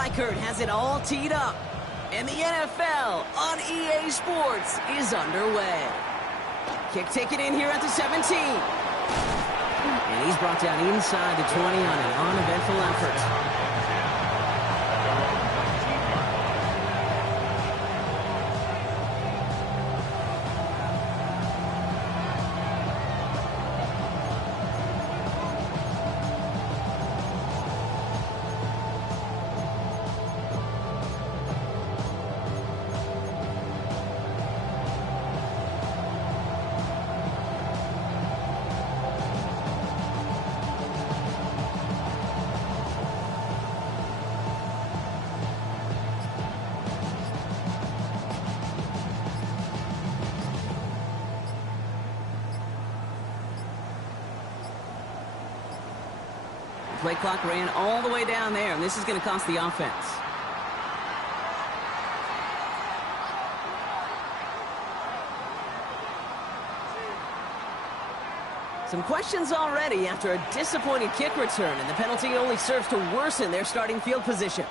Reichert has it all teed up. And the NFL on EA Sports is underway. Kick taken in here at the 17. And he's brought down inside the 20 on an uneventful effort. Play clock ran all the way down there, and this is going to cost the offense. Some questions already after a disappointing kick return, and the penalty only serves to worsen their starting field position.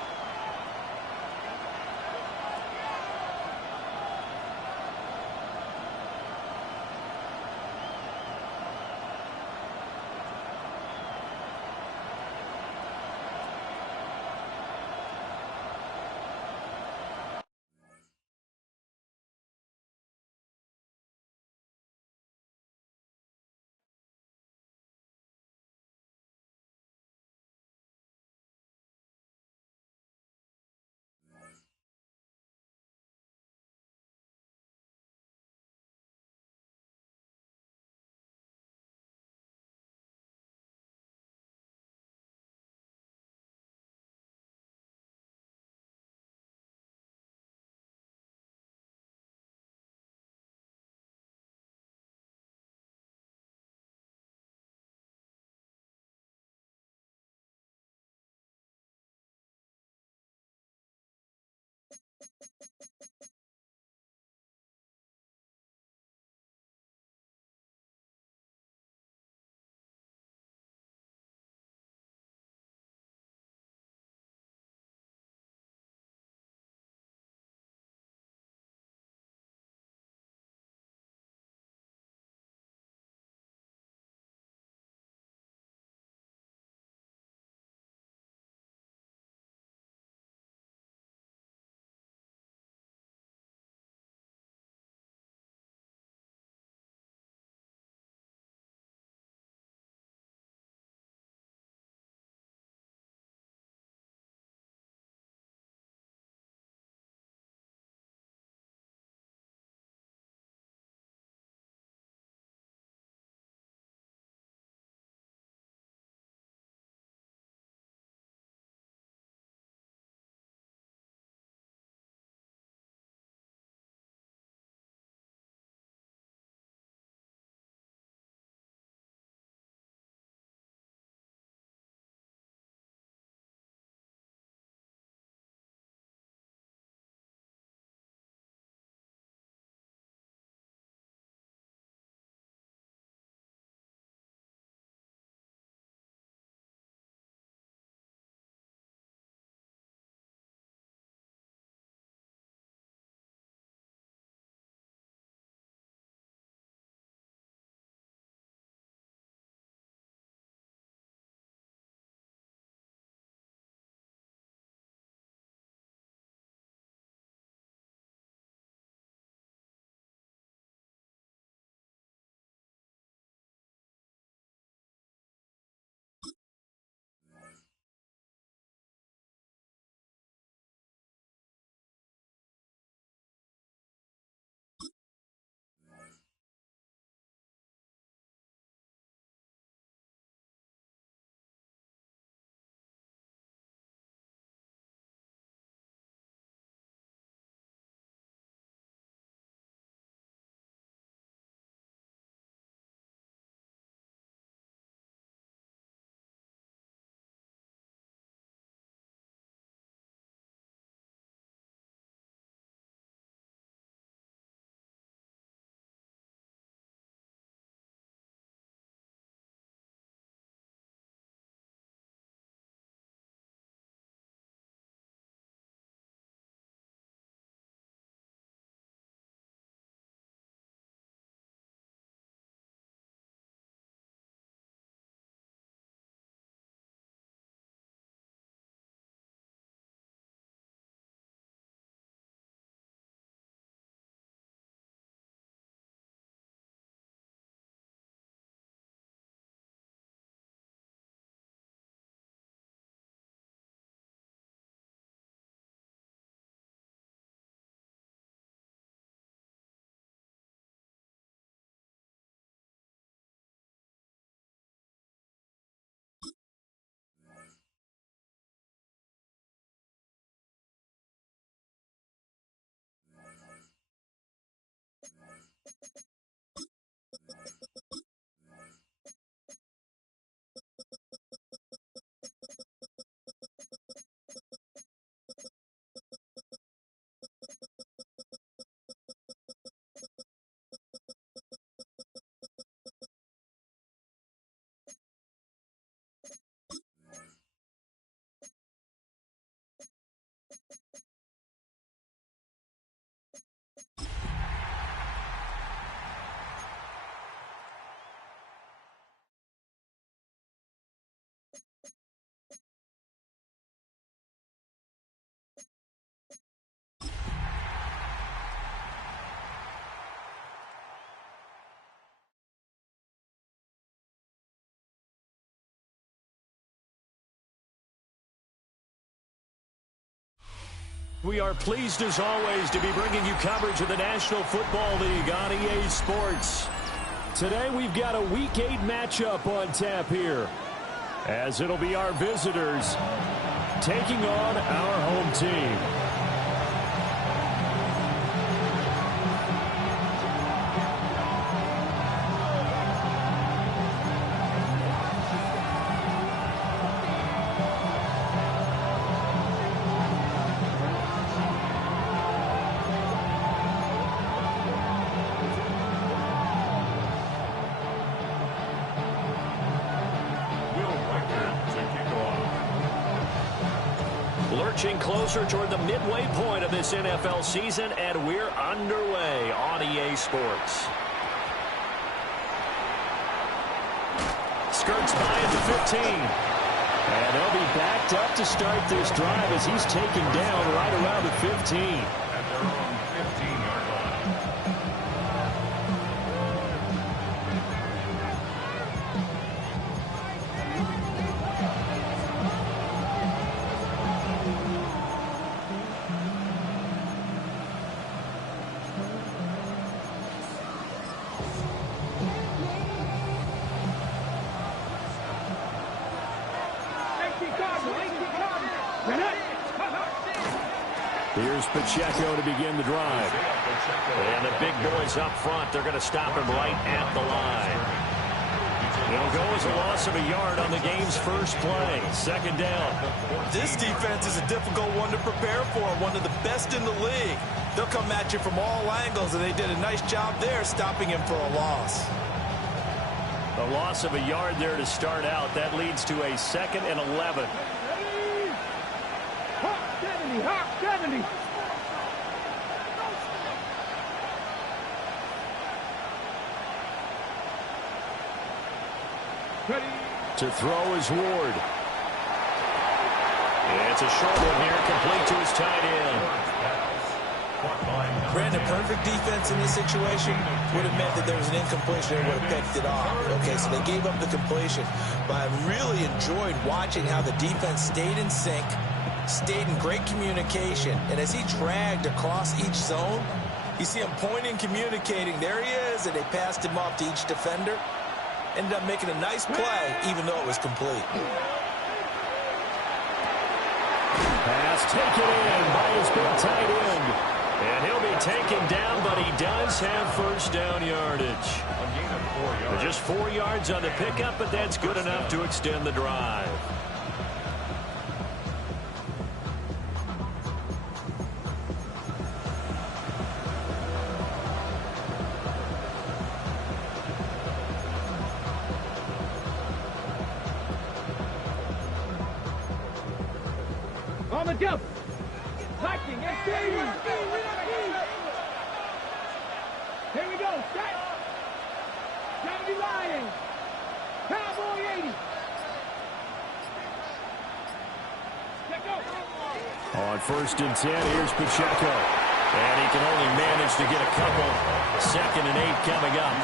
We are pleased as always to be bringing you coverage of the National Football League on EA Sports. Today we've got a Week 8 matchup on tap here, as it'll be our visitors taking on our home team. Lurching closer toward the midway point of this NFL season, and we're underway on EA Sports. Skirts by at the 15. And they'll be backed up to start this drive as he's taken down right around the 15. At their own 15-yard line. Here's Pacheco to begin the drive. And the big boys up front, they're going to stop him right at the line. It'll go as a loss of a yard on the game's first play. Second down. This defense is a difficult one to prepare for, one of the best in the league. They'll come at you from all angles, and they did a nice job there stopping him for a loss. A loss of a yard there to start out. That leads to a 2nd and 11. Hawk 70. To throw is Ward. It's a short one here, complete to his tight end. Brandon, perfect defense in this situation would have meant that there was an incompletion and would have picked it off. Okay, so they gave up the completion. But I really enjoyed watching how the defense stayed in sync, stayed in great communication, and as he dragged across each zone, you see him pointing, communicating. There he is, and they passed him off to each defender. Ended up making a nice play, even though it was complete. Pass taken in by his big tight end. And he'll be taken down, but he does have first down yardage. Just 4 yards on the pickup, but that's good enough to extend the drive. On the jump. Hiking and saving. Here we go. Set. 70 Lions. Cowboy 80. Let go. On 1st and 10, here's Pacheco. And he can only manage to get a couple. 2nd and 8 coming up.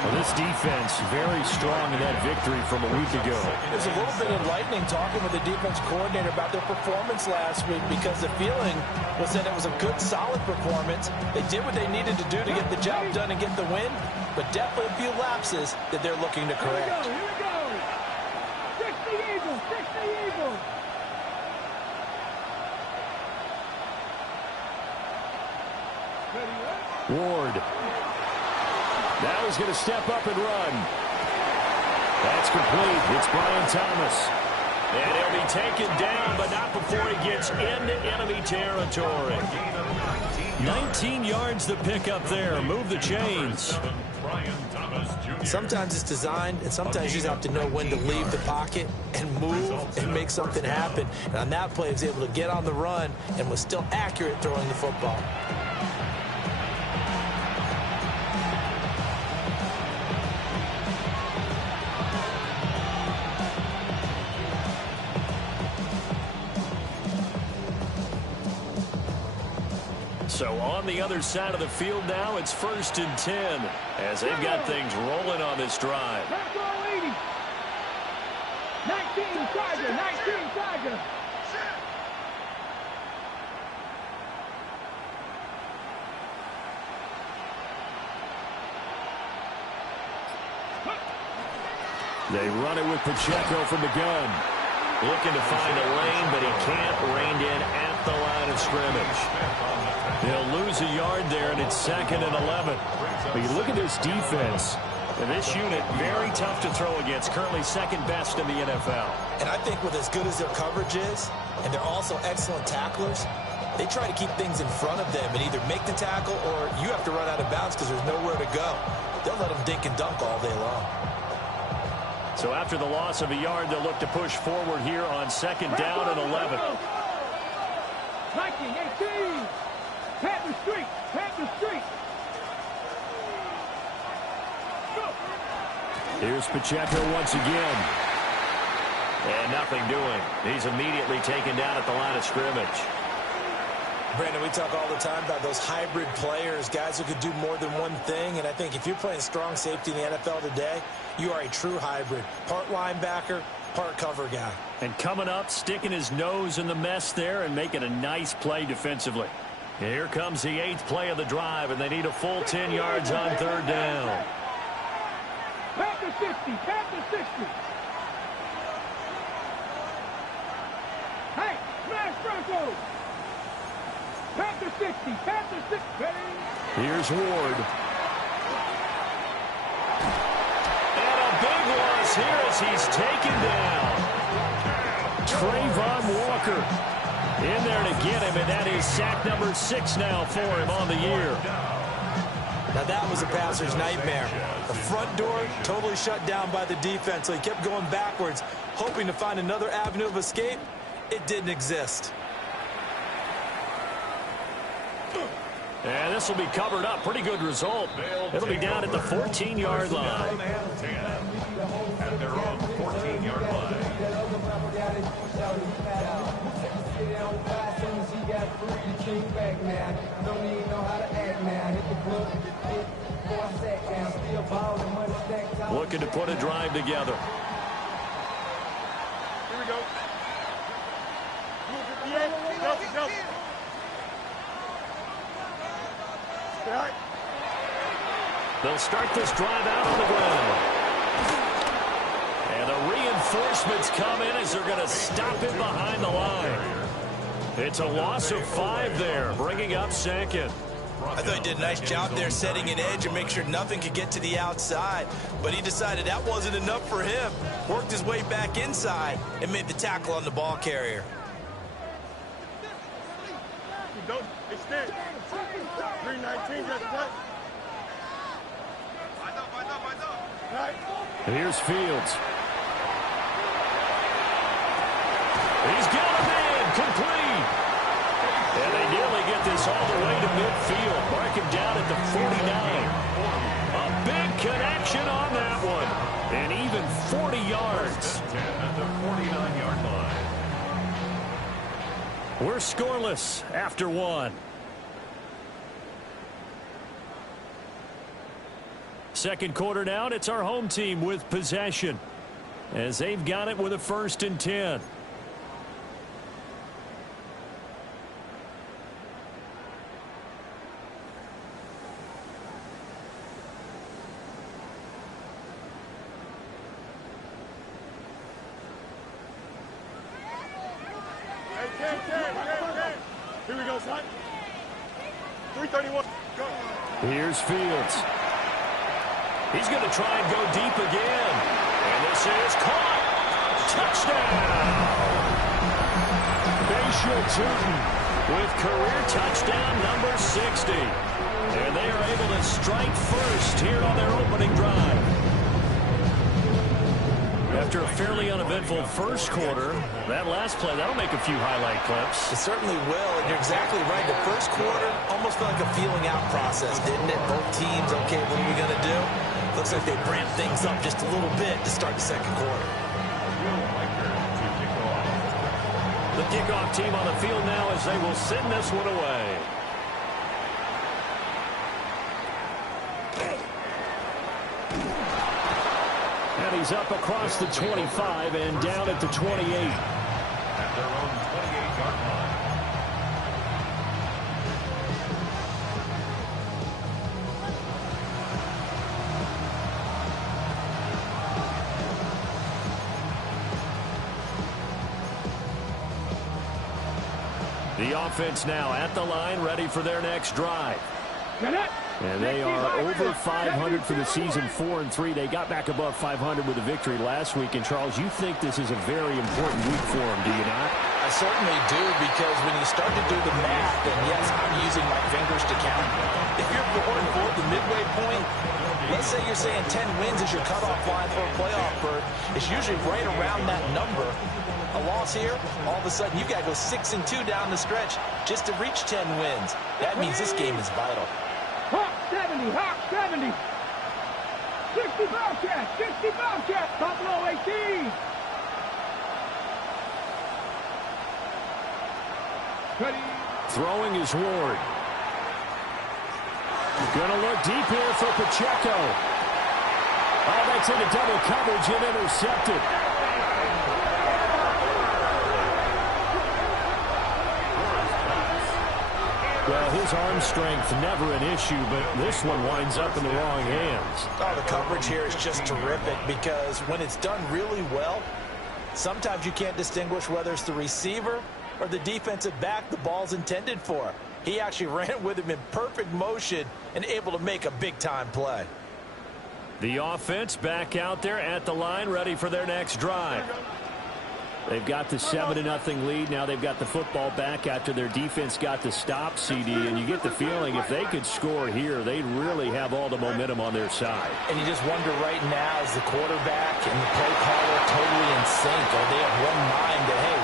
Well, this defense very strong in that victory from a week ago. It was a little bit enlightening talking with the defense coordinator about their performance last week, because the feeling was that it was a good, solid performance. They did what they needed to do to get the job done and get the win, but definitely a few lapses that they're looking to correct. Here we go. 60 Eagles. 60 Eagles. Ward. Now he's going to step up and run. That's complete. It's Brian Thomas. And he'll be taken down, but not before he gets into enemy territory. 19 yards the pickup there. Move the chains. Sometimes it's designed, and sometimes you just have to know when to leave the pocket and move and make something happen. And on that play, he was able to get on the run and was still accurate throwing the football. So on the other side of the field now, it's 1st and 10 as they've got things rolling on this drive. 19 Tiger. They run it with Pacheco from the gun. Looking to find a lane, but he can't. Reined in at the line of scrimmage. They'll lose a yard there, and it's 2nd and 11. But you look at this defense, and this unit, very tough to throw against. Currently 2nd best in the NFL. And I think with as good as their coverage is, and they're also excellent tacklers, they try to keep things in front of them and either make the tackle or you have to run out of bounds because there's nowhere to go. They'll let them dink and dunk all day long. So after the loss of a yard, they'll look to push forward here on 2nd down and 11. 19-18. Pat the street. Pat the street. Go. Here's Pacheco once again. And nothing doing. He's immediately taken down at the line of scrimmage. Brandon, we talk all the time about those hybrid players, guys who could do more than one thing. And I think if you're playing strong safety in the NFL today, you are a true hybrid. Part linebacker, part cover guy. And coming up, sticking his nose in the mess there and making a nice play defensively. Here comes the 8th play of the drive, and they need a full 10 yards on 3rd down. Pat the 60. Pat the 60. Hey, smash Bronco. Pat the 60. Pat the 60. Here's Ward. And a big loss here as he's taken down. Trayvon Walker in there to get him, and that is sack number 6 now for him on the year. Now that was a passer's nightmare. The front door totally shut down by the defense, so he kept going backwards, hoping to find another avenue of escape. It didn't exist. And this will be covered up. Pretty good result. It'll be down at the 14-yard line. At their own 14-yard line. Looking to put a drive together. Here we go. Go. They'll start this drive out on the ground. And the reinforcements come in as they're going to stop him behind the line. It's a loss of 5 there, bringing up 2nd. I thought he did a nice job there setting an edge and make sure nothing could get to the outside. But he decided that wasn't enough for him. Worked his way back inside and made the tackle on the ball carrier. Don't extend. 319 just play. Here's Fields. He's got a man complete. And they nearly get this all the way to midfield. Mark him down at the 49. A big connection on that one. And even 40 yards. At the 49-yard line. We're scoreless after 1. Second quarter now, and it's our home team with possession as they've got it with a 1st and 10. Here we go, son. 331. Go. Here's Fields. He's going to try and go deep again. And this is caught. Touchdown. Bayshaw Tootin with career touchdown number 60. And they are able to strike first here on their opening drive. After a fairly uneventful first quarter, that last play, that'll make a few highlight clips. It certainly will, and you're exactly right. The first quarter almost felt like a feeling out process, didn't it? Both teams, okay, what are we going to do? Looks like they ramped things up just a little bit to start the second quarter. The kickoff team on the field now as they will send this one away. And he's up across the 25 and down at the 28. At their own 28-yard line. The offense now at the line, ready for their next drive. And they are over 500 for the season, 4-3. They got back above 500 with a victory last week. And, Charles, you think this is a very important week for them, do you not? I certainly do, because when you start to do the math, and yes, I'm using my fingers to count. If you're 4-4 at the midway point, let's say you're saying 10 wins is your cutoff line for a playoff berth. It's usually right around that number. A loss here, all of a sudden you got to go 6-2 down the stretch just to reach 10 wins. That means this game is vital. Hawk 70, Hawk 70. 60 Bobcats, 60 Bobcats, Buffalo 18. Ready. Throwing is Ward. Gonna look deep here for Pacheco. Oh, that's into double coverage and intercepted. Well, his arm strength never an issue, but this one winds up in the wrong hands. Oh, the coverage here is just terrific, because when it's done really well, sometimes you can't distinguish whether it's the receiver or the defensive back the ball's intended for. He actually ran with him in perfect motion and able to make a big-time play. The offense back out there at the line, ready for their next drive. They've got the 7-0 lead. Now they've got the football back after their defense got the stop, CD, and you get the feeling if they could score here, they'd really have all the momentum on their side. And you just wonder right now, is the quarterback and the play caller totally in sync? Are they of one mind that, hey,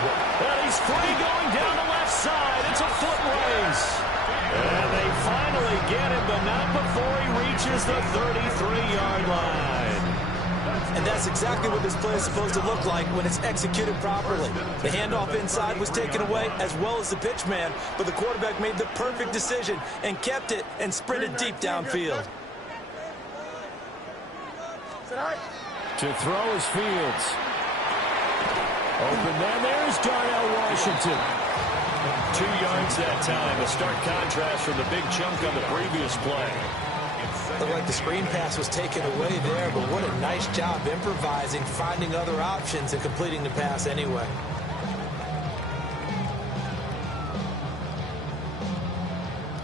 and he's free going down the left side. It's a foot race. And they finally get him, but not before he reaches the 33-yard line. And that's exactly what this play is supposed to look like when it's executed properly. The handoff inside was taken away, as well as the pitch man, but the quarterback made the perfect decision and kept it and sprinted deep downfield. To throw is Fields. Open man, there's Darnell Washington. 2 yards that time, a stark contrast from the big chunk on the previous play. Looked like the screen pass was taken away there, but what a nice job improvising, finding other options, and completing the pass anyway.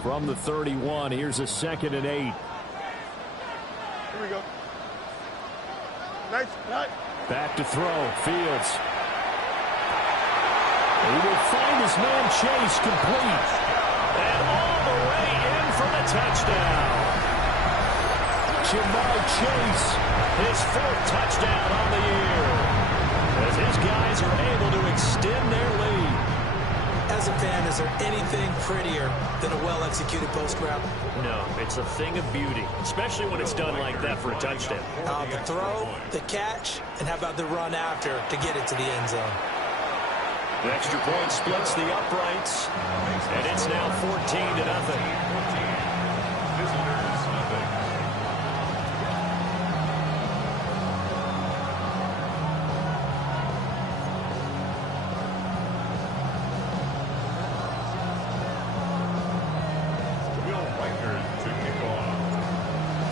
From the 31, here's a 2nd and 8. Here we go. Nice. Back to throw, Fields. He will find his man Chase complete. And all the way in for the touchdown. Jamar Chase, his 4th touchdown on the year. As his guys are able to extend their lead. As a fan, is there anything prettier than a well-executed post route? No, it's a thing of beauty, especially when it's done like that for a touchdown. The throw, the catch, and how about the run after to get it to the end zone? The extra point splits the uprights, and it's now 14-0.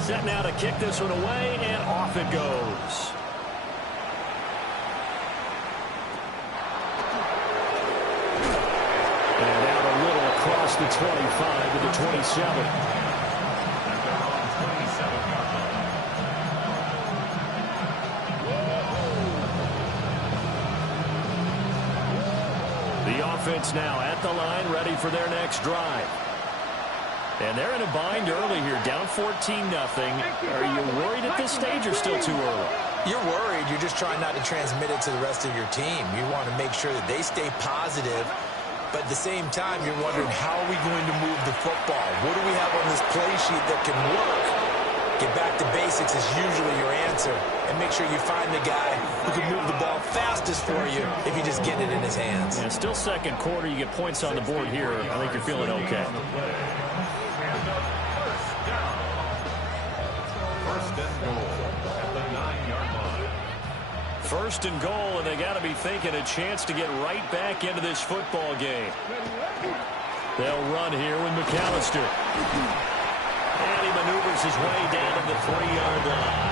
Set now to kick this one away, and off it goes. And out a little across the 25 to the 27. The offense now at the line, ready for their next drive. And they're in a bind early here, down 14-0. Are you worried at this stage or still too early? You're worried. You're just trying not to transmit it to the rest of your team. You want to make sure that they stay positive. But at the same time, you're wondering, how are we going to move the football? What do we have on this play sheet that can work? Get back to basics is usually your answer. And make sure you find the guy who can move the ball fastest for you if you just get it in his hands. Yeah, still second quarter. You get points on the board here. I think you're feeling okay. First and goal, and they got to be thinking a chance to get right back into this football game. They'll run here with McAllister. And he maneuvers his way down to the 3-yard line.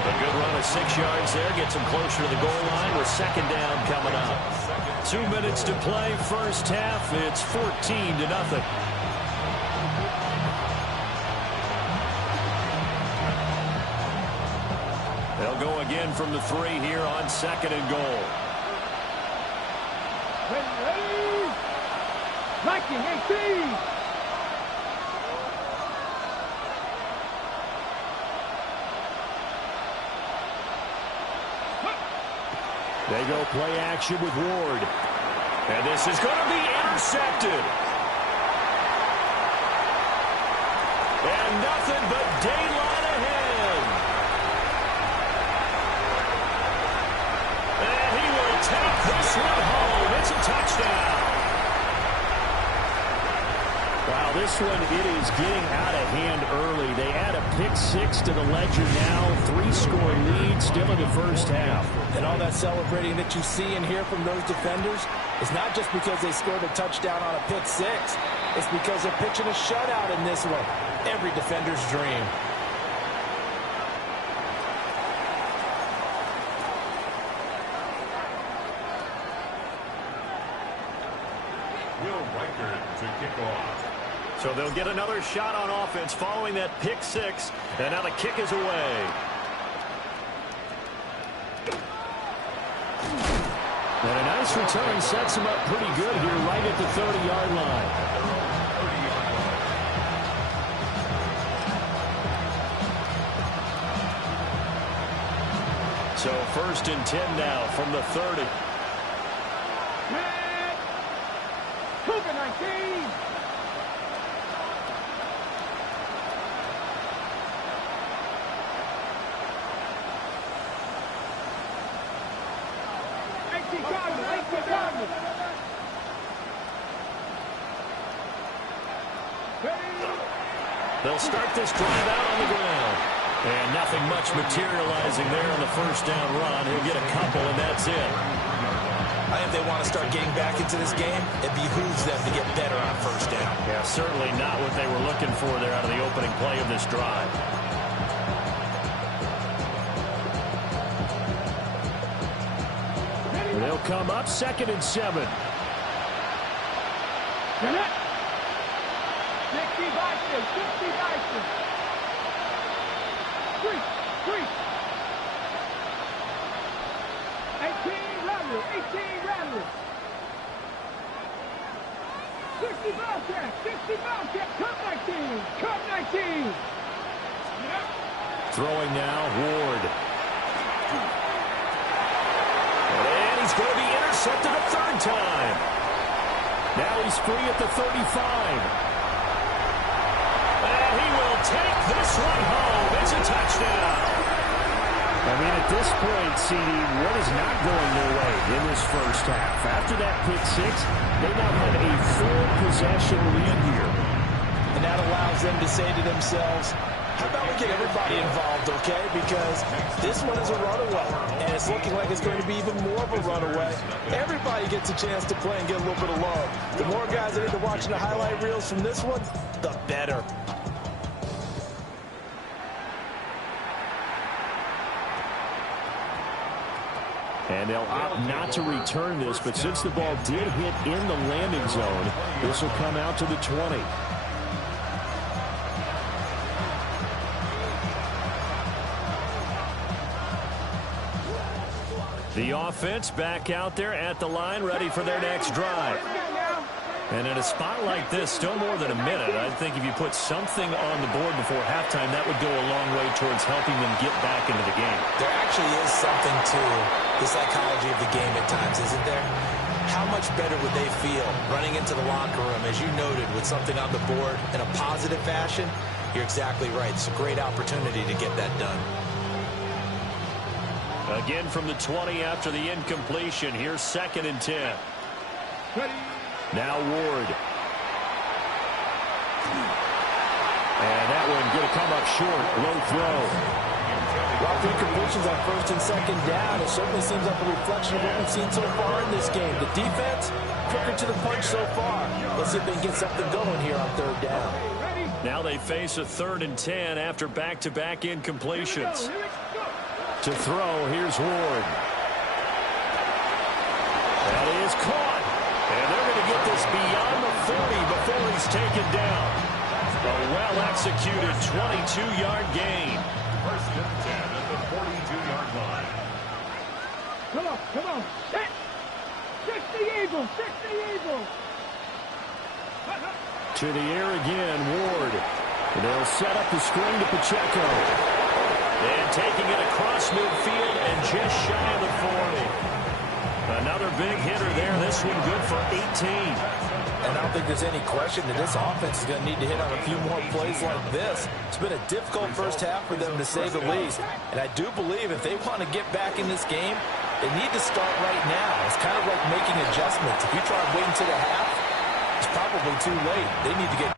A good run of 6 yards there gets him closer to the goal line with 2nd down coming up. 2 minutes to play, first half. It's 14-0. They'll go again from the 3 here on 2nd and goal. Ready? Viking 18. They go play action with Ward. And this is going to be intercepted. And nothing but daylight ahead. And he will take this one home. It's a touchdown. Wow, this one, it is getting out of hand early. They add a pick 6 to the ledger now. 3-score lead still in the first half. And all that celebrating that you see and hear from those defenders is not just because they scored a touchdown on a pick 6. It's because they're pitching a shutout in this one. Every defender's dream. Will Riker to kick off. So they'll get another shot on offense following that pick 6. And now the kick is away. And a nice return sets him up pretty good here right at the 30-yard line. So 1st and 10 now from the 30. Cougar 19. They'll start this drive out on the ground. And nothing much materializing there on the first down run. He'll get a couple, and that's it. I think they want to start getting back into this game. It behooves them to get better on first down. Yeah, certainly not what they were looking for there out of the opening play of this drive. They'll come up 2nd and 7. 60 Vikings, 60 Vikings. 3. 18 Rattler, 18 Rattler. 60 Bobcats, 60 Bobcats, Cup 19, Cup 19. Throwing now, Ward. And he's going to be intercepted a 3rd time. Now he's free at the 35. And he will take this one home. It's a touchdown. I mean, at this point, CD, what is not going their way in this first half? After that pick 6, they now have a full possession lead here. And that allows them to say to themselves, how about we get everybody involved, okay? Because this one is a runaway, and it's looking like it's going to be even more of a runaway. Everybody gets a chance to play and get a little bit of love. The more guys that are watching the highlight reels from this one, the better. And they'll opt not to return this, but since the ball did hit in the landing zone, this will come out to the 20. The offense back out there at the line, ready for their next drive. And in a spot like this, still more than a minute, I think if you put something on the board before halftime, that would go a long way towards helping them get back into the game. There actually is something to the psychology of the game at times, isn't there? How much better would they feel running into the locker room, as you noted, with something on the board in a positive fashion? You're exactly right. It's a great opportunity to get that done. Again from the 20 after the incompletion. Here's 2nd and 10. Now Ward. And that one going to come up short. Low throw. Well, the incompletions on 1st and 2nd down, it certainly seems like a reflection of what we've seen so far in this game. The defense, quicker to the punch so far. Let's see if they can get something going here on 3rd down. Now they face a 3rd and 10 after back-to-back incompletions. To throw, here's Ward. That is caught. And they're going to get this beyond the 40 before he's taken down. A well-executed 22-yard gain. First and 10 at the 42-yard line. Come on. Set. 60 Eagles. To the air again, Ward. They'll set up the screen to Pacheco. And taking it across midfield and just shy of the 40. Another big hitter there. This one good for 18. And I don't think there's any question that this offense is going to need to hit on a few more plays like this. It's been a difficult first half for them, to say the least. And I do believe if they want to get back in this game, they need to start right now. It's kind of like making adjustments. If you try and wait until the half, it's probably too late. They need to get...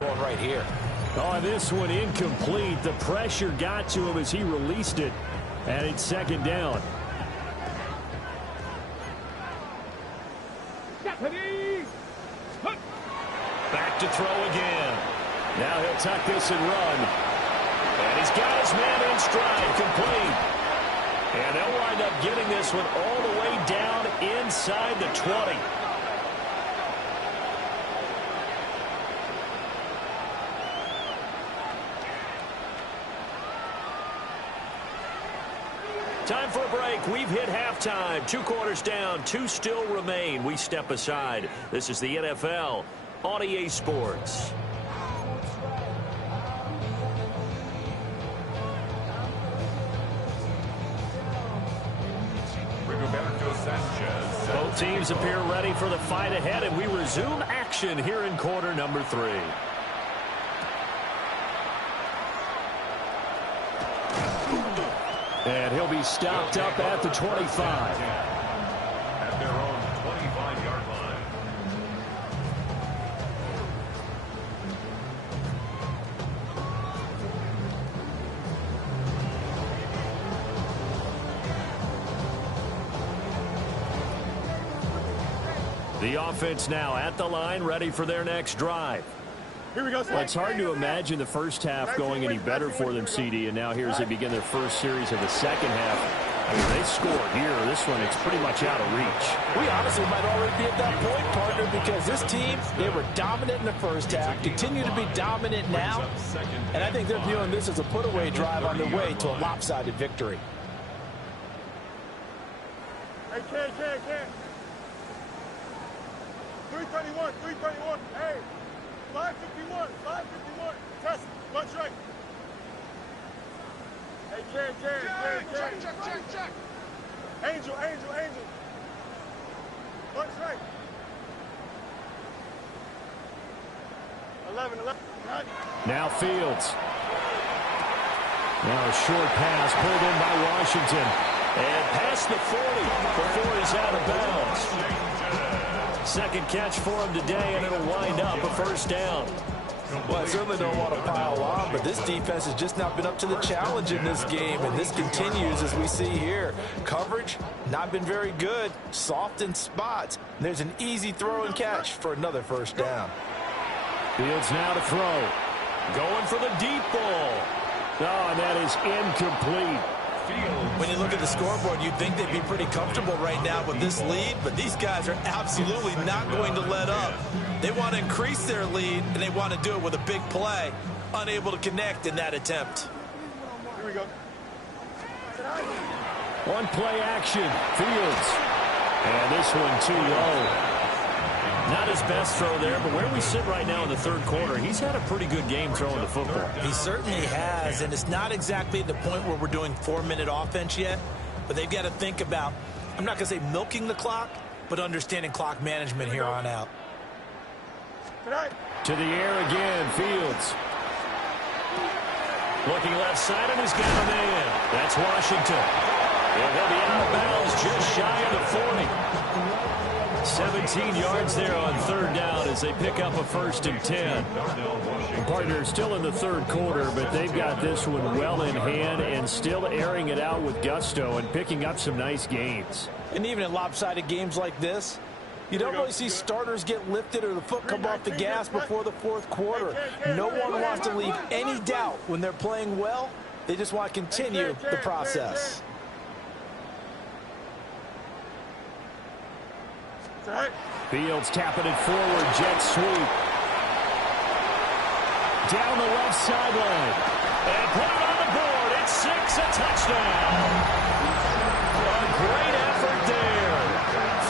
Going right here. Oh, this one incomplete. The pressure got to him as he released it. And it's second down. Deputy. Back to throw again. Now he'll tuck this and run. And he's got his man in stride, complete. And they'll wind up getting this one all the way down inside the 20. Time for a break. We've hit halftime. 2 quarters down. 2 still remain. We step aside. This is the NFL on EA Sports. Both teams appear ready for the fight ahead, and we resume action here in quarter number 3. And he'll be stopped up at the 25. At their own 25-yard line. The offense now at the line, ready for their next drive. Here we go. Well, it's hard to imagine the first half going any better for them, CD, and now here as they begin their first series of the second half. I mean, they scored here. This one, it's pretty much out of reach. We honestly might already be at that point, partner, because this team, they were dominant in the first half, continue to be dominant now, and I think they're viewing this as a put-away drive on their way to a lopsided victory. Hey, Ken. 331, 331. Hey, 551. Test, one straight. Hey, Ken. Check. Angel. One straight. 11. Now Fields. Now a short pass pulled in by Washington. And past the 40 before he's out of bounds. Second catch for him today, and it'll wind up a first down. Well, I certainly don't want to pile on, but this defense has just not been up to the challenge in this game, and this continues as we see here. Coverage, not been very good, soft in spots. And there's an easy throw and catch for another first down. Fields now to throw. Going for the deep ball. Oh, and that is incomplete. When you look at the scoreboard, you'd think they'd be pretty comfortable right now with this lead, but these guys are absolutely not going to let up. They want to increase their lead, and they want to do it with a big play. Unable to connect in that attempt. Here we go. One play action. Fields. And this one too low. Not his best throw there, but where we sit right now in the third quarter, he's had a pretty good game throwing the football. He certainly has, and it's not exactly the point where we're doing 4-minute offense yet, but they've got to think about, I'm not going to say milking the clock, but understanding clock management here on out. To the air again, Fields. Looking left side, and he's got a man. That's Washington. And he'll be out of bounds just shy of the 40. 17 yards there on third down as they pick up a 1st and 10. Partners still in the third quarter, but they've got this one well in hand and still airing it out with gusto and picking up some nice gains. And even in lopsided games like this, you don't really see starters get lifted or the foot come off the gas before the fourth quarter. No one wants to leave any doubt when they're playing well. They just want to continue the process. Fields tapping it forward, jet sweep. Down the left sideline. And put it on the board. It's 6, a touchdown. A great effort there.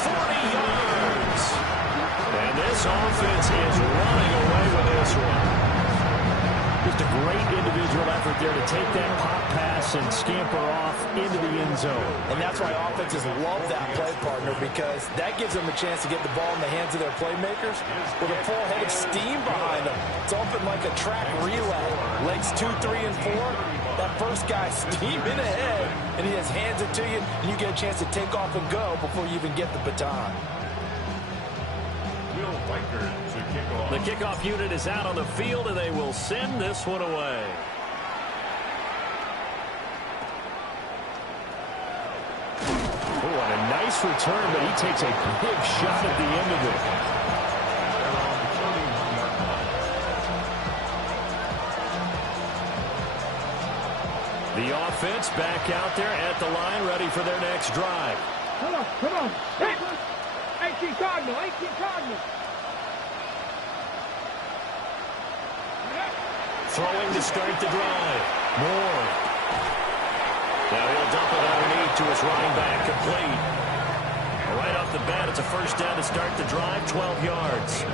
40 yards. And this offense is running away with this one. Just a great individual effort there to take that pop pass and scamper off into the end zone. And that's why offenses love that play, partner, because that gives them a chance to get the ball in the hands of their playmakers with a full head of steam behind them. It's open like a track relay. Legs 2, 3, and 4. That first guy steaming ahead, and he just hands it to you, and you get a chance to take off and go before you even get the baton. The kickoff unit is out on the field, and they will send this one away. Oh, and a nice return, but he takes a big shot at the end of it. The offense back out there at the line, ready for their next drive. Come on. Hey, 18 Cardinal. Throwing to start the drive. Moore. Now he'll dump it underneath to his running back, complete. Right off the bat, it's a first down to start the drive, 12 yards.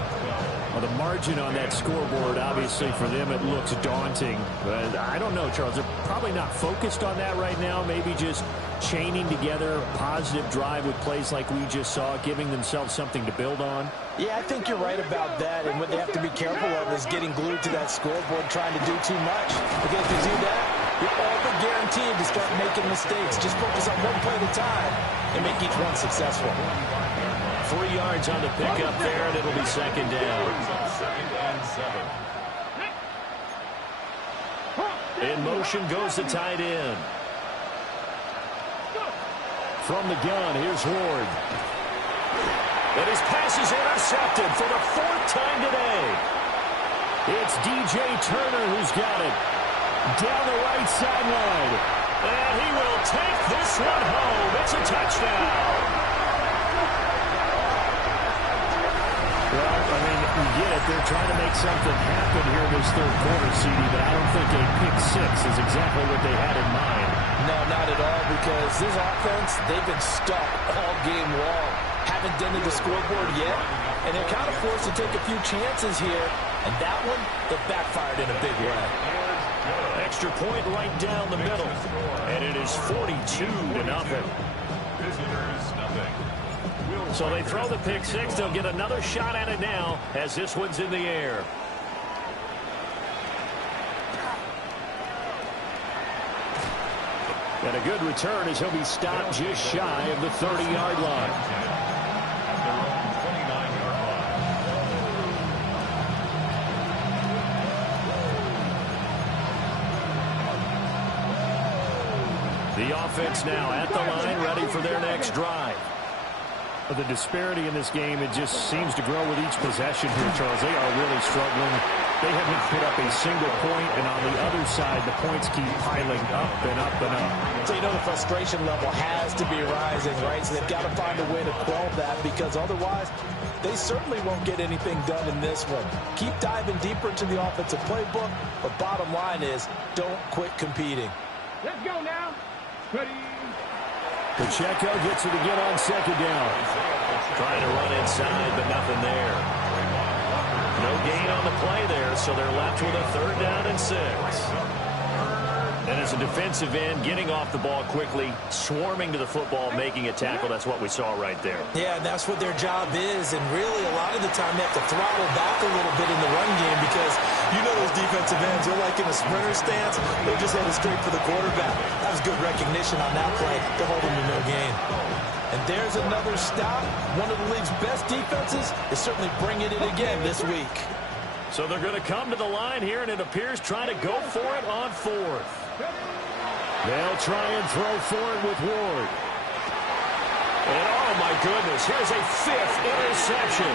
Well, the margin on that scoreboard, obviously, for them, it looks daunting. But I don't know, Charles. They're probably not focused on that right now. Maybe just chaining together a positive drive with plays like we just saw, giving themselves something to build on. Yeah, I think you're right about that. And what they have to be careful of is getting glued to that scoreboard, trying to do too much. Because if you do that, you're all but guaranteed to start making mistakes. Just focus on one play at a time and make each one successful. 3 yards on the pickup there, and it'll be second down. In motion goes the tight end. From the gun, here's Ward. And his pass is intercepted for the 4th time today. It's DJ Turner who's got it. Down the right sideline. And he will take this one home. It's a touchdown. Well, I mean, we get it. They're trying to make something happen here in this third quarter, CD, but I don't think a pick six is exactly what they had in mind. No, not at all, because this offense, they've been stuck all game long. Haven't dented the scoreboard yet, and they're kind of forced to take a few chances here, and that one, it backfired in a big way. Extra point right down the middle, and it is 42-0. Visitors, nothing. So they throw the pick six. They'll get another shot at it now as this one's in the air. And a good return as he'll be stopped just shy of the 30-yard line. At their own 29-yard line. The offense now at the line, ready for their next drive. The disparity in this game, it just seems to grow with each possession here, Charles. They are really struggling. They haven't put up a single point, and on the other side, the points keep piling up and up and up. So you know the frustration level has to be rising, right? So they've got to find a way to quell that, because otherwise they certainly won't get anything done in this one. Keep diving deeper into the offensive playbook, but bottom line is don't quit competing. Let's go now. Ready. Pacheco gets it again on second down. Trying to run inside, but nothing there. No gain on the play there, so they're left with a 3rd down and 6. And as a defensive end, getting off the ball quickly, swarming to the football, making a tackle, that's what we saw right there. Yeah, and that's what their job is, and really a lot of the time they have to throttle back a little bit in the run game, because you know those defensive ends, they're like in a sprinter stance, they're just headed straight for the quarterback. That was good recognition on that play to hold him to no gain. And there's another stop. One of the league's best defenses is certainly bringing it again this week. So they're going to come to the line here, and it appears trying to go for it on 4th. They'll try and throw for it with Ward. And oh my goodness, here's a 5th interception.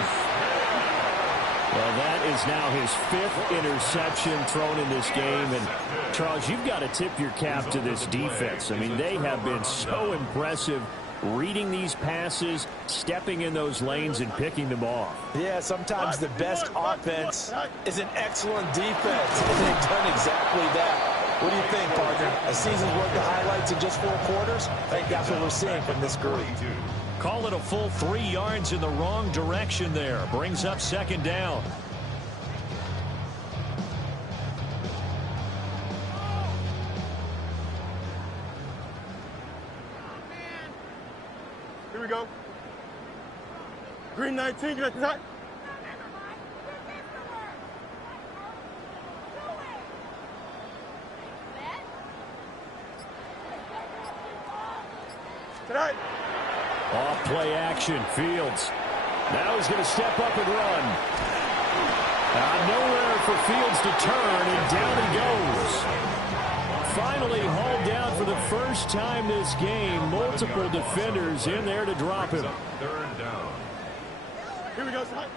Well, that is now his 5th interception thrown in this game. And Charles, you've got to tip your cap to this defense. I mean, they have been so impressive reading these passes, stepping in those lanes, and picking them off. Yeah, sometimes the best offense is an excellent defense, and they've done exactly that. What do you think, partner? A season's worth of highlights in just 4 quarters? I think that's what we're seeing from this group. Call it a full 3 yards in the wrong direction there. Brings up 2nd down. Here we go. Green 19, get that. Tonight. Off play action, Fields. Now he's going to step up and run. Nowhere for Fields to turn, and down he goes. Finally hauled down for the first time this game. Multiple defenders in there to drop him. 3rd down. Here we go, son.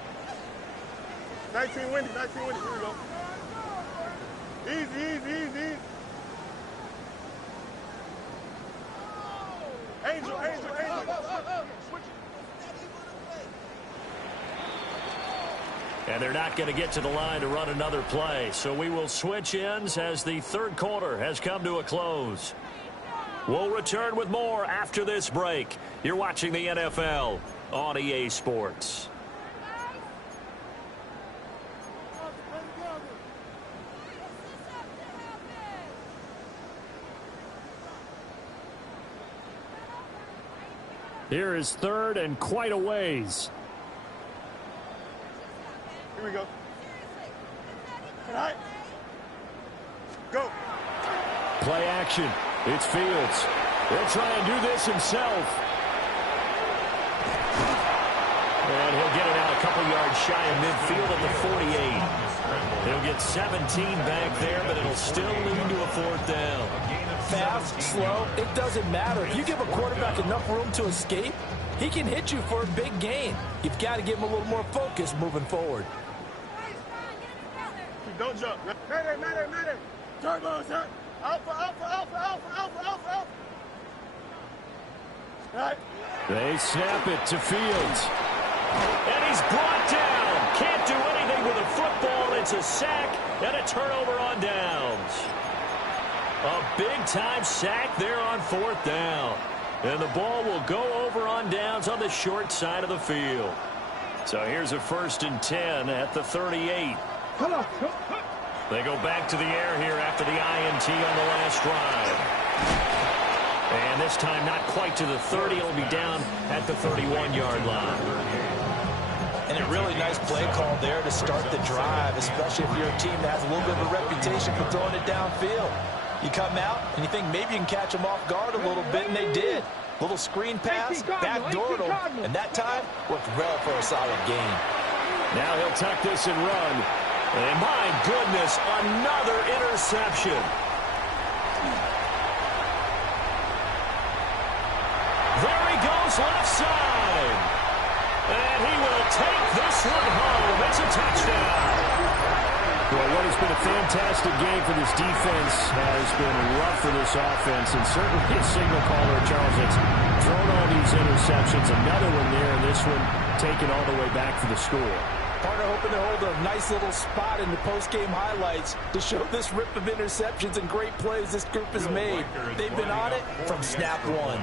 19 winning, 19 winning. Here we go. Easy, easy, easy. Angel, Angel, Angel. And they're not going to get to the line to run another play. So we will switch ends as the 3rd quarter has come to a close. We'll return with more after this break. You're watching the NFL on EA Sports. Here is 3rd and quite a ways. Here we go. All right. Go. Play action. It's Fields. He'll try and do this himself. And he'll get it out a couple yards shy of midfield at the 48. He'll get 17 back there, but it'll still lead to a 4th down. Fast, slow, it doesn't matter. If you give a quarterback enough room to escape, he can hit you for a big gain. You've got to give him a little more focus moving forward. Don't jump. Mayday, mayday, mayday. Turbo, sir. Alpha, alpha, alpha, alpha, alpha, alpha, alpha. All right. They snap it to Fields. And he's brought down. Can't do anything with a football. It's a sack and a turnover on downs. A big-time sack there on 4th down. And the ball will go over on downs on the short side of the field. So here's a 1st and 10 at the 38. They go back to the air here after the INT on the last drive. And this time not quite to the 30. It'll be down at the 31-yard line. And a really nice play call there to start the drive, especially if you're a team that has a little bit of a reputation for throwing it downfield. You come out and you think maybe you can catch them off guard a little bit, and they did. Little screen pass, backdoored them, and that time worked well for a solid gain. Now he'll tuck this and run. And my goodness, another interception. There he goes, left side. And he will take this one home. It's a touchdown. Well, what has been a fantastic game for this defense has been rough for this offense, and certainly a signal caller, Charles, that's thrown all these interceptions. Another one there, and this one taken all the way back for the score. Partner hoping to hold a nice little spot in the post-game highlights to show this rip of interceptions and great plays this group has made. They've been on it from snap one.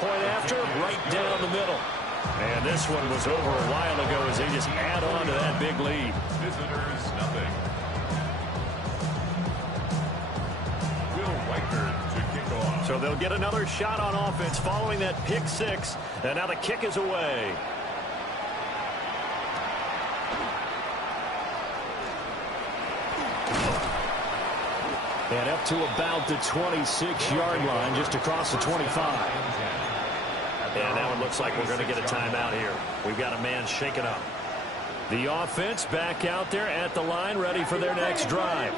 Point after, right down the middle. And this one was over a while ago as they just add on to that big lead. Visitors, nothing. Will Weichert to kick off. So they'll get another shot on offense following that pick 6. And now the kick is away. And up to about the 26-yard line, just across the 25. And that one looks like we're going to get a timeout here. We've got a man shaken up. The offense back out there at the line, ready for their next drive.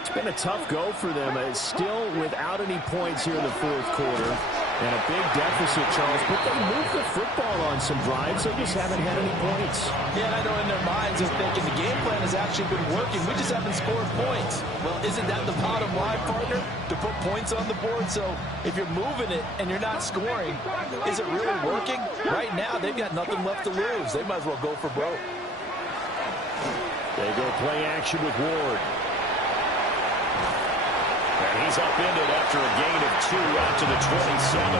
It's been a tough go for them. It's still without any points here in the 4th quarter. And a big deficit, Charles. But they moved the football on some drives. They just haven't had any points. Yeah, and I know in their minds they're thinking the game plan has actually been working. We just haven't scored points. Well, isn't that the bottom line, partner? To put points on the board. So if you're moving it and you're not scoring, is it really working? Right now, they've got nothing left to lose. They might as well go for broke. They go play action with Ward. And he's upended after a gain of 2 out to the 27.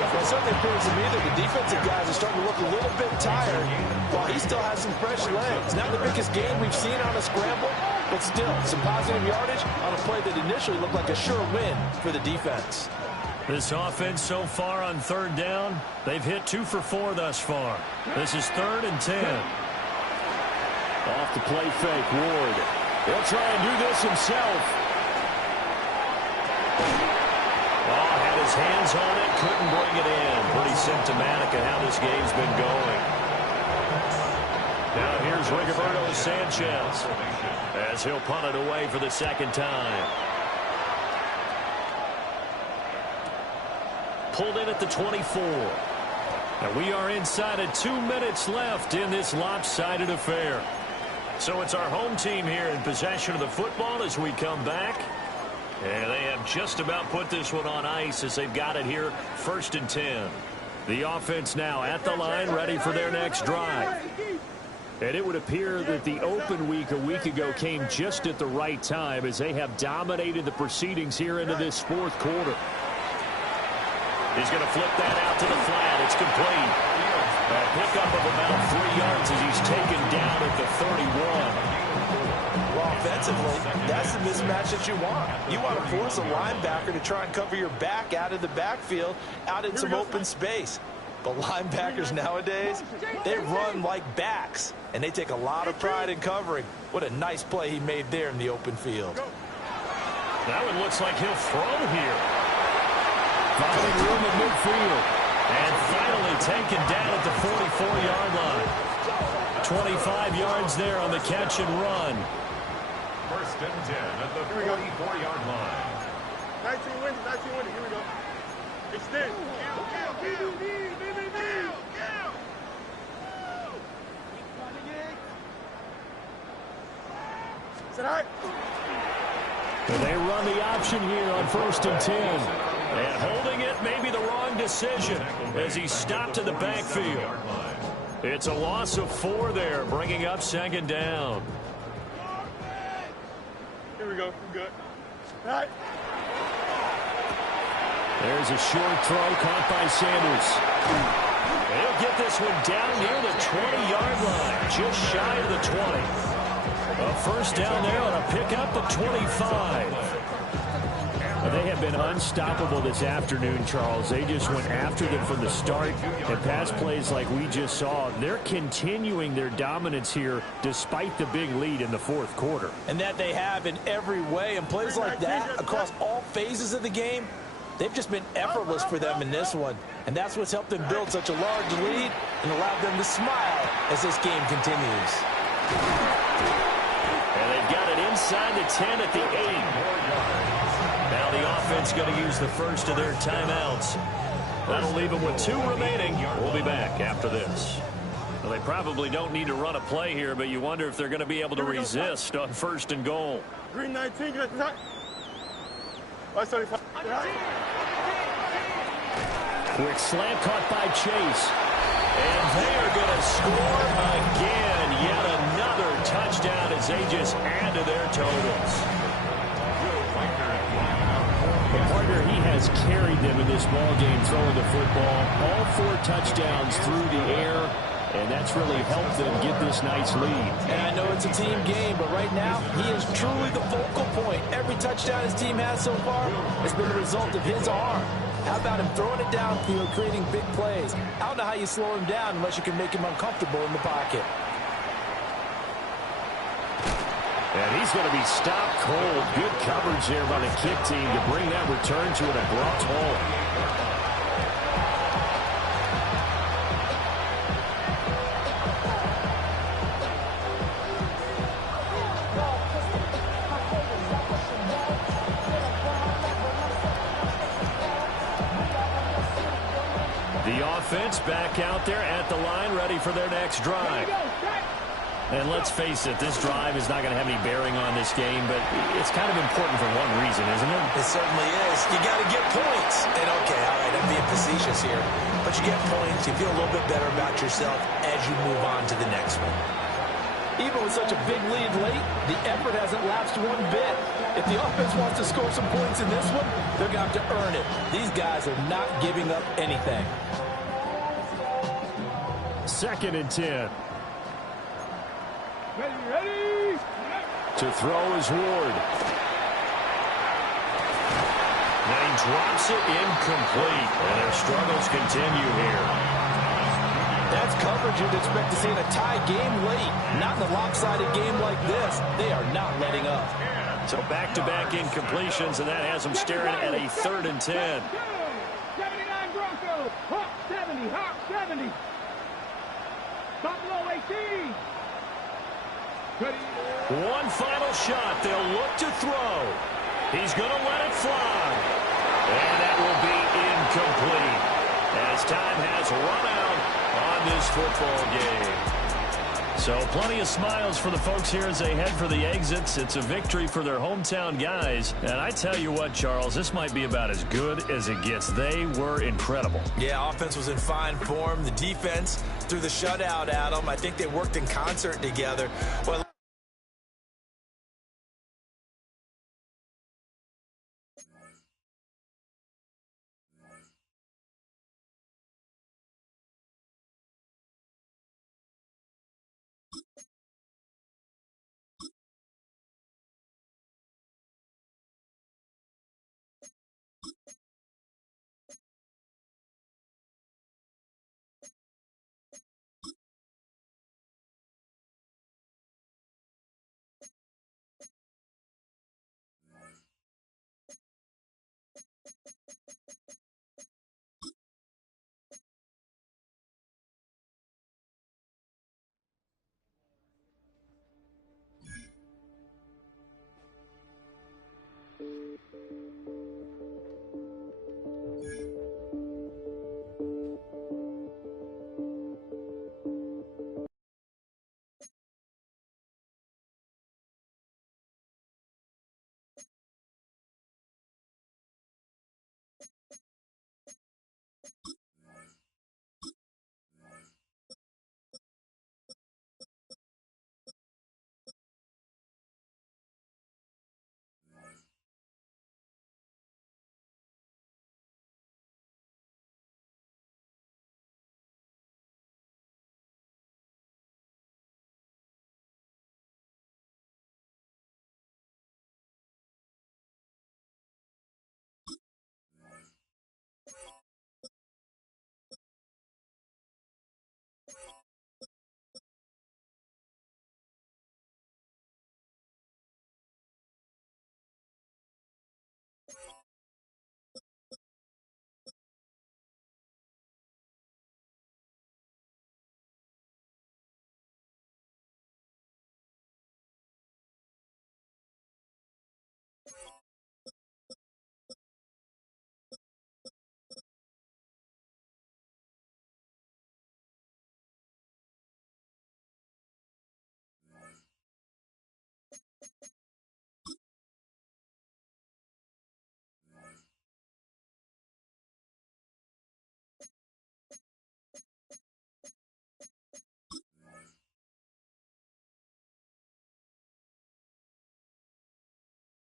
Well, it certainly appears to me that the defensive guys are starting to look a little bit tired while he still has some fresh legs. Not the biggest gain we've seen on a scramble, but still some positive yardage on a play that initially looked like a sure win for the defense. This offense so far on 3rd down, they've hit 2 for 4 thus far. This is 3rd and 10. Off the play fake, Ward. He'll try and do this himself. Oh, had his hands on it, couldn't bring it in. Pretty symptomatic of how this game's been going. Now here's Rigoberto Sanchez as he'll punt it away for the 2nd time. Pulled in at the 24. And we are inside of 2 minutes left in this lopsided affair. So it's our home team here in possession of the football as we come back. And they have just about put this one on ice as they've got it here, 1st and 10. The offense now at the line, ready for their next drive. And it would appear that the open week a week ago came just at the right time as they have dominated the proceedings here into this 4th quarter. He's going to flip that out to the flat. It's complete. A pickup of about 3 yards as he's taken down at the 31. Well, offensively, that's the mismatch that you want. You want to force a linebacker to try and cover your back out of the backfield, out in some open space. But linebackers nowadays, they run like backs, and they take a lot of pride in covering. What a nice play he made there in the open field. That one looks like he'll throw here. Finding room at midfield. And finally taken down at the 44-yard line. 25 yards there on the catch and run. 1st and 10 at the 44-yard line. 19 windy, 19 windy. Here we go. Extend. Sit high. And they run the option here on 1st and 10. And holding it may be the wrong decision as he stopped in the backfield. It's a loss of 4 there, bringing up 2nd down. Here we go. We're good. All right. There's a short throw caught by Sanders. They'll get this one down near the 20-yard line, just shy of the 20. A 1st down there on a pickup at 25. They have been unstoppable this afternoon, Charles. They just went after them from the start. And pass plays like we just saw, they're continuing their dominance here despite the big lead in the 4th quarter. And that they have in every way. And plays like that across all phases of the game, they've just been effortless for them in this one. And that's what's helped them build such a large lead and allowed them to smile as this game continues. And they've got it inside the 10 at the 8. Now the offense going to use the first of their timeouts. That'll leave them with 2 remaining. We'll be back after this. Well, they probably don't need to run a play here, but you wonder if they're going to be able to resist on 1st and goal. Green 19, get the top. 35. Quick slam caught by Chase. And they are going to score again. Yet another touchdown as they just add to their totals. Partner, he has carried them in this ball game throwing the football. All 4 touchdowns through the air, and that's really helped them get this nice lead. And I know it's a team game, but right now, he is truly the focal point. Every touchdown his team has so far has been the result of his arm. How about him throwing it downfield, creating big plays? I don't know how you slow him down unless you can make him uncomfortable in the pocket. And he's going to be stopped cold. Good coverage there by the kick team to bring that return to an abrupt halt. The offense back out there at the line, ready for their next drive. And let's face it, this drive is not going to have any bearing on this game, but it's kind of important for one reason, isn't it? It certainly is. You got to get points. And okay, all right, I'm being facetious here. But you get points, you feel a little bit better about yourself as you move on to the next one. Even with such a big lead late, the effort hasn't lapsed one bit. If the offense wants to score some points in this one, they're going to have to earn it. These guys are not giving up anything. 2nd and 10. Ready. To throw is Ward. And he drops it incomplete. And their struggles continue here. That's coverage you'd expect to see in a tie game late. Not in a lopsided game like this. They are not letting up. So back-to-back incompletions, and that has them staring at a 3rd and 10. 79 Broncos. Hawk 70. Hawk 70. Buffalo 18. One final shot. They'll look to throw. He's going to let it fly. And that will be incomplete as time has run out on this football game. So plenty of smiles for the folks here as they head for the exits. It's a victory for their hometown guys. And I tell you what, Charles, this might be about as good as it gets. They were incredible. Yeah, offense was in fine form. The defense threw the shutout at them. I think they worked in concert together. Well,